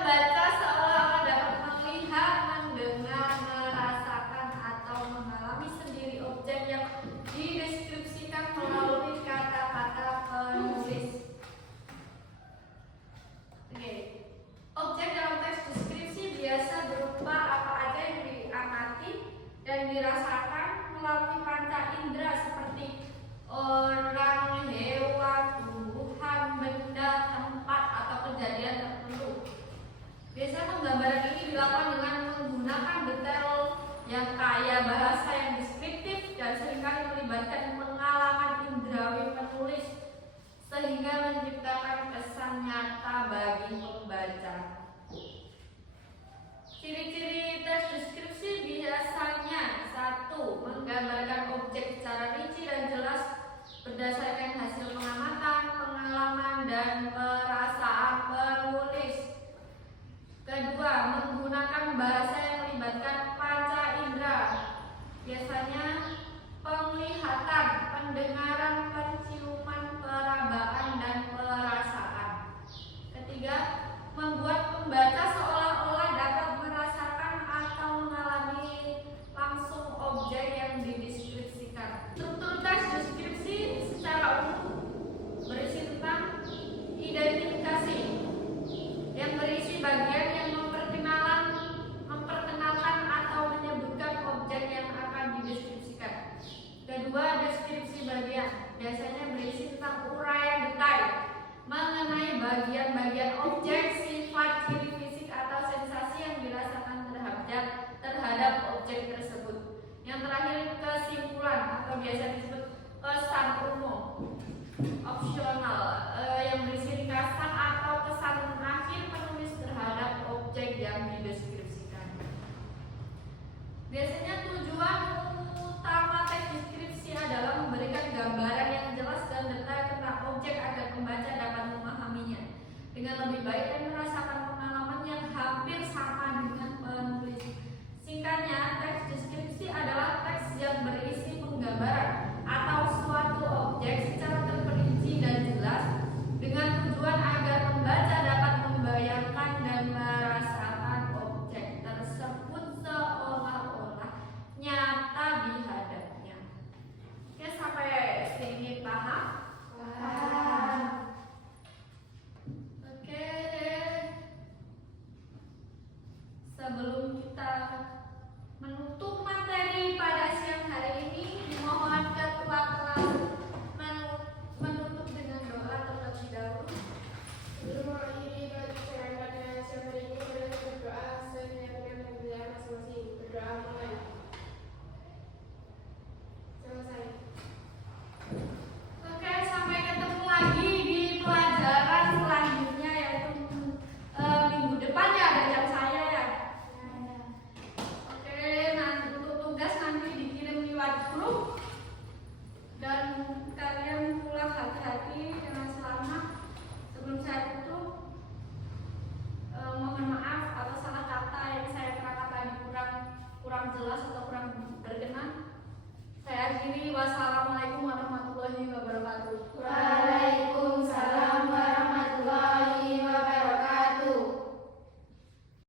pembaca seolah-olah dapat melihat, mendengar, merasakan atau mengalami sendiri objek yang dideskripsikan melalui kata-kata penulis. Oke. Objek dalam teks deskripsi biasa berupa apa aja yang diamati dan dirasakan melalui panca indera seperti orang, hewan, tumbuhan, benda, tempat, atau kejadian tertentu. Biasanya penggambaran ini dilakukan dengan menggunakan detail yang kaya, bahasa yang deskriptif, dan seringkali melibatkan pengalaman indrawi penulis sehingga menciptakan kesan nyata bagi pembaca. Ciri-ciri teks deskripsi biasanya: 1. Menggambarkan objek secara rinci dan jelas berdasarkan hasil pengamatan, pengalaman, dan perasaan penulis. Kedua, menggunakan bahasa yang melibatkan panca indera, biasanya penglihatan, pendengaran, penciuman, perabaan, dan perasaan. Ketiga, membuat pembaca seolah-olah dapat merasakan atau mengalami langsung objek yang dideskripsikan. Struktur teks deskripsi secara umum berisi tentang identifikasi yang berisi bagian yang memperkenalkan atau menyebutkan objek yang akan dideskripsikan. Kedua, deskripsi bagian biasanya berisi tentang uraian detail mengenai bagian-bagian objek, sifat, ciri fisik atau sensasi yang dirasakan terhadap objek tersebut. Yang terakhir, kesimpulan atau biasa disebut pesan umum opsional yang berisi ringkasan atau pesan akhir penulis terhadap objek yang dideskripsikan. Biasanya tujuan utama teks deskripsi adalah memberikan gambaran yang jelas dan detail tentang objek agar pembaca dapat memahaminya dengan lebih baik dan merasakan pengalaman yang hampir sama dengan penulis. Singkatnya, teks deskripsi adalah teks yang berisi penggambaran atau suatu objek secara terperinci dan jelas dengan tujuan agar pembaca dapat membayangkan dan merasakan objek tersebut seolah-olah nyata di hadapnya. Oke, sampai sini paham? Paham. Oke, sebelum kita menutup materi pada siang hari ini, dimohon ketua kelas menutup dengan doa terlebih dahulu.